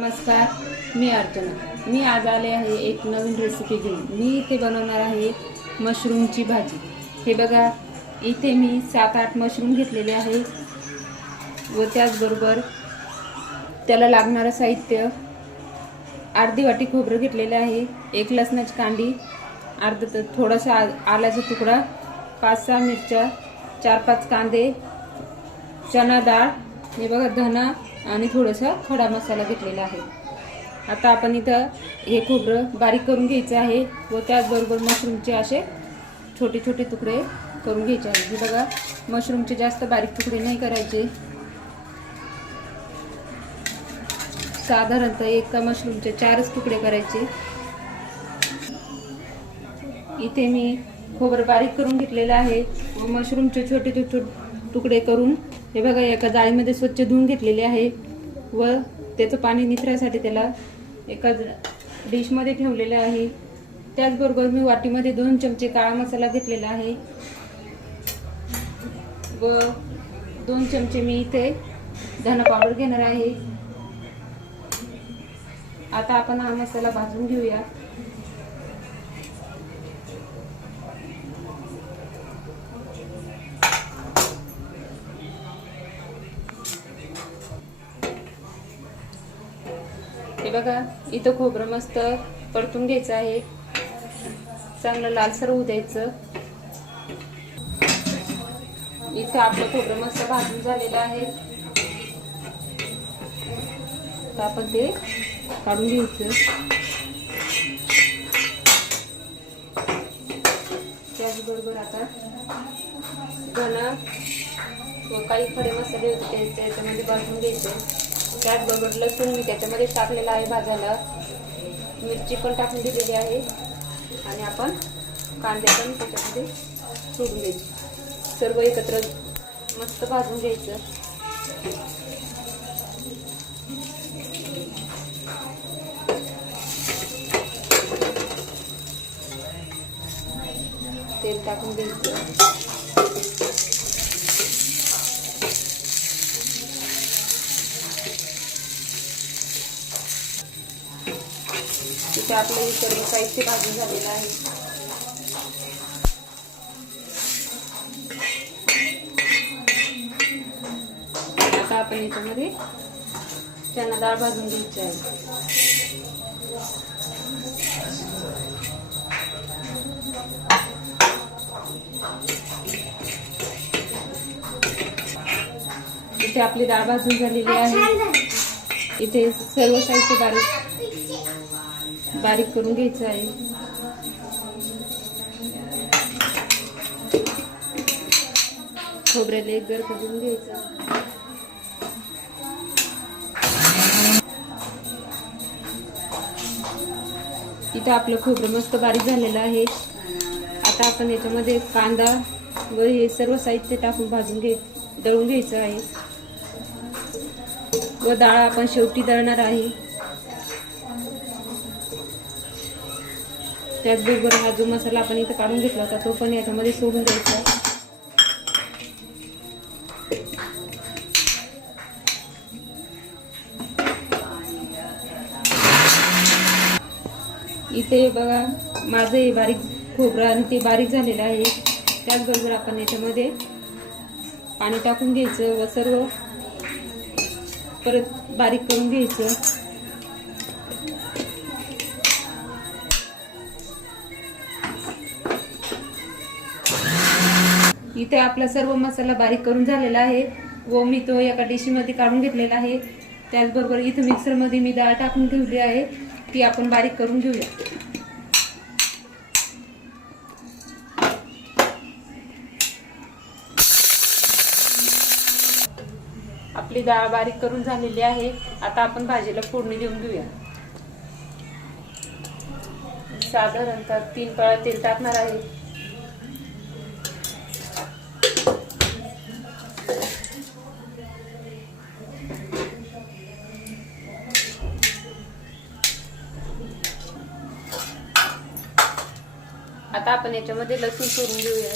नमस्कार मी अर्चना. मी आज आले आहे एक नवीन रेसिपी घेऊन. मी इथे बनवणार आहे मशरूमची भाजी. हे बघा इथे मी सात आठ मशरूम घेतलेले आहे व त्याचबरोबर त्याला लागणारं साहित्य अर्धी वाटी खोबरं घेतलेलं आहे एक लसणाची कांडी अर्ध थोडासा आ- आल्याचा तुकडा पाच सहा मिरच्या चार पाच कांदे चना डाळ हे बघा धना आणि थोडंसं खडा मसाला घेतलेला आहे. आता आपण इथं हे खोबरं बारीक करून घ्यायचं आहे व त्याचबरोबर मशरूमचे असे छोटे छोटे तुकडे करून घ्यायचे आहे. हे बघा मशरूमचे जास्त बारीक तुकडे नाही करायचे. साधारणतः एका मशरूमचे चारच तुकडे करायचे. इथे मी खोबरं बारीक करून घेतलेलं आहे व मशरूमचे छोटे छोटे तुकडे करून हे बघा एका जाळीमध्ये स्वच्छ धुवून घेतलेले आहे व त्याचं पाणी निथरायसाठी त्याला एका डिशमध्ये ठेवलेलं आहे. त्याचबरोबर मी वाटीमध्ये दोन चमचे काळा मसाला घेतलेला आहे व दोन चमचे मी इथे धना पावडर घेणार आहे. आता आपण हा मसाला भाजून घेऊया. हे बघा इथं खोबरं मस्त परतून घ्यायचं आहे. चांगलं लालसर होऊ द्यायचं. इथं आपलं खोबरं मस्त भाजून झालेलं आहे. तर आपण ते काढून घ्यायचं. त्याचबरोबर आता धना व काही खडे मसाले होते त्याच्यामध्ये भाजून घ्यायचे. त्याचबरोबर लसूण मी त्याच्यामध्ये टाकलेला आहे भाजायला. मिरची पण टाकून दिलेली आहे. आणि आपण कांदे पण त्याच्यामध्ये सोडून द्यायचे सर्व एकत्र मस्त भाजून घ्यायचं. तेल टाकून द्यायचं तिथे आपलं हे सर्व साहित्य भाजून झालेलं आहे आता आपण याच्यामध्ये चना डाळ भाजून घ्यायची आहे. इथे आपली डाळ भाजून झालेली आहे. इथे सर्व साहित्य बारीक बारीक करून घ्यायचं आहे. खोबऱ्याला एक गर करून घ्यायचं. इथं आपलं खोबरं मस्त बारीक झालेलं आहे. आता आपण याच्यामध्ये कांदा व हे सर्व साहित्य टाकून भाजून घे दळून घ्यायचं आहे. व डाळ आपण शेवटी दळणार आहे. त्याचबरोबर हा जो मसाला आपण इथं काढून घेतला होता तो पण याच्यामध्ये सोडून द्यायचा. इथे बघा माझं हे बारीक खोबरं आणि ते बारीक झालेलं आहे. त्याचबरोबर आपण याच्यामध्ये पाणी टाकून घ्यायचं व सर्व परत बारीक करून घ्यायचं. इथे आपला सर्व मसाला बारीक करून झालेला आहे. व मी तो एका डिशीमध्ये काढून घेतलेला आहे. त्याचबरोबर इथं मिक्सरमध्ये मी डाळ टाकून ठेवली आहे. ती आपण बारीक करून घेऊया. आपली डाळ बारीक करून झालेली आहे. आता आपण भाजीला फोडणी देऊन घेऊया. साधारणतः तीन पळा तेल टाकणार आहे. आता आपण याच्यामध्ये लसूण सोडून घेऊया.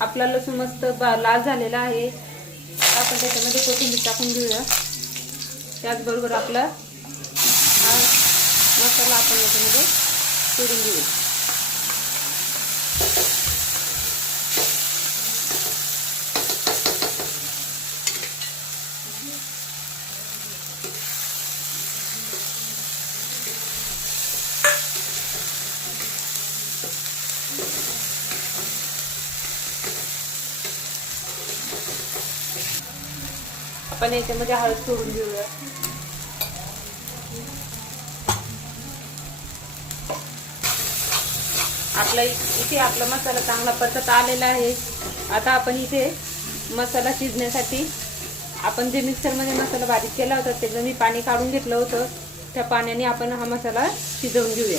आपला लसूण मस्त बा- लाल झालेला आहे. आपण त्याच्यामध्ये कोथिंबीर टाकून घेऊया. त्याचबरोबर आपला मसाला आपण याच्यामध्ये सोडून घेऊया. आपण याच्यामध्ये हळद सोडून घेऊया आपला इथे आपला मसाला चांगला परतत आलेला आहे. आता आपण इथे मसाला शिजण्यासाठी आपण जे मिक्सरमध्ये मसाला बारीक केला होता त्याचं मी पाणी काढून घेतलं होतं. त्या पाण्याने आपण हा मसाला शिजवून घेऊया.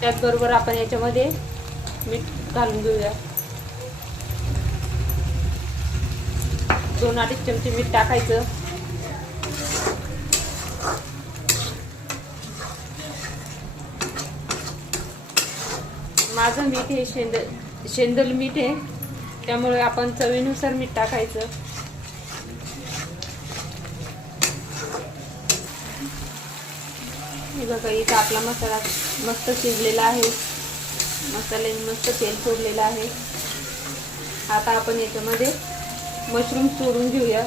त्याचबरोबर आपण याच्यामध्ये मीठ घालून घेऊया. दोन अडीच चमचे मीठ टाकायचं. माझं मीठ हे शेंद शेंदल मीठ आहे. त्यामुळे आपण चवीनुसार मीठ टाकायचं. हे बघा इथं आपला मसाला मस्त शिजलेला आहे. मसाल्याने मस्त तेल सोडलेलं आहे. आता आपण याच्यामध्ये मशरूम सोडून घेऊया.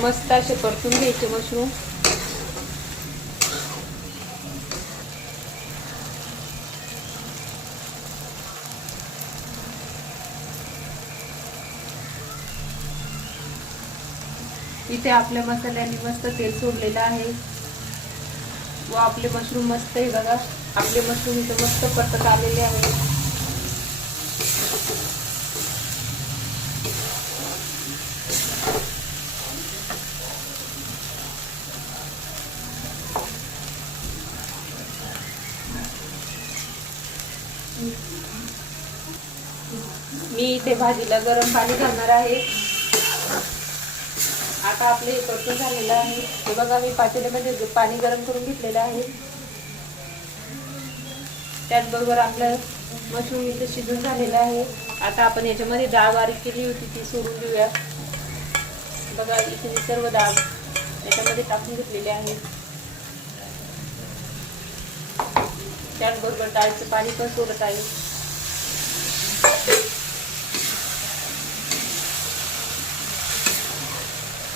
मस्त असे परतून घ्यायचे मशरूम. इथे आपल्या मसाल्याने मस्त तेल सोडलेलं आहे. व आपले मशरूम मस्त आहे बघा. आपले मशरूम इथं मस्त परतत आलेले आहे मी इथे भाजीला गरम पाणी घालणार आहे. आता आपले हे परतून झालेलं आहे. हे बघा मी पातेल्यामध्ये पाणी गरम करून घेतलेलं आहे. त्याचबरोबर आपलं मशरूम इथे शिजून झालेलं आहे. आता आपण याच्यामध्ये डाळ बारीक केली होती ती सोडून घेऊया बघा इथे मी सर्व डाळ याच्यामध्ये टाकून घेतलेले आहे. त्याचबरोबर डाळीचं पाणी पण सोडत आहे.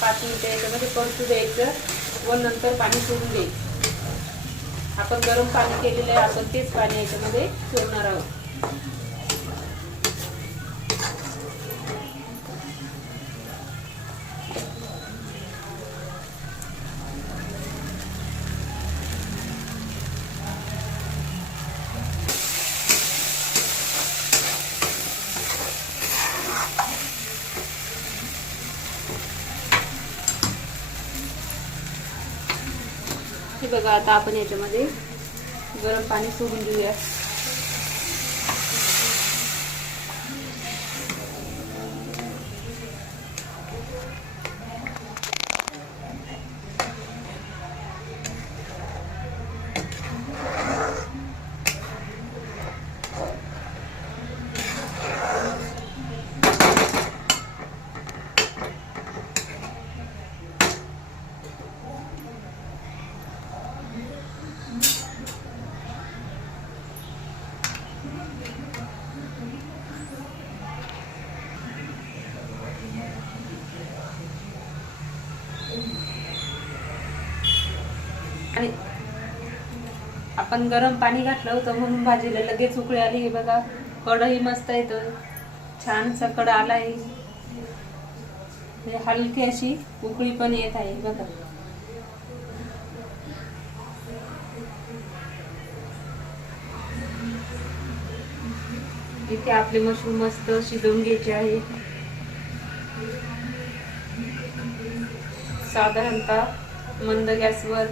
पाच मिनिटं याच्यामध्ये म्हणजे परतू द्यायचं व नंतर पाणी सोडून द्यायचं. आपण गरम पाणी केलेलं आहे आपण तेच पाणी याच्यामध्ये सोडणार आहोत. बघा आता आपण याच्यामध्ये गरम पाणी सोडून घेऊया आणि आपण गरम पाणी घातलं होतं म्हणून भाजीला लगेच उकळी आली. हे बघा कडही मस्त येतं छानसा कड आला आहे हलकी अशी उकळी पण येत आहे बघा. इथे आपले मशरूम मस्त शिजवून घ्यायचे आहे. साधारणतः मंद गॅसवर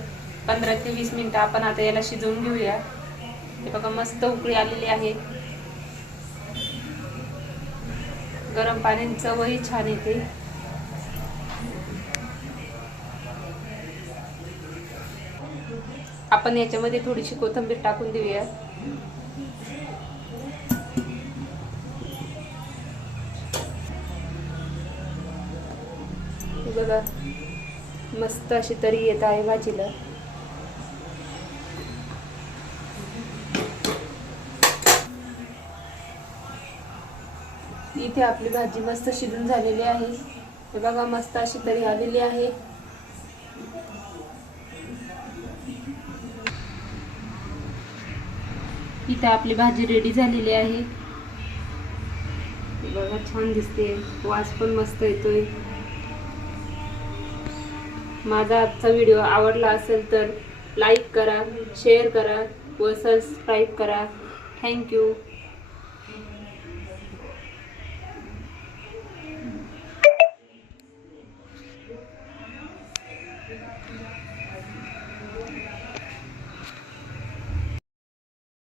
पंधरा ते वीस मिनिटं आपण आता याला शिजवून घेऊया. हे बघा मस्त उकळी आलेली आहे. गरम पाण्याने चवही छान येते. आपण याच्यामध्ये थोडीशी कोथिंबीर टाकून देऊया. बघा मस्त अशी तरी येत आहे भाजीला. इथे आपली भाजी मस्त शिजून झालेली आहे. हे बघा मस्त अशी तरी आलेली आहे. इथे आपली भाजी रेडी झालेली आहे. बघा छान दिसते. वास पण मस्त येतोय. माझा आजचा व्हिडिओ आवडला असेल तर लाईक करा शेअर करा व सबस्क्राईब करा. थँक्यू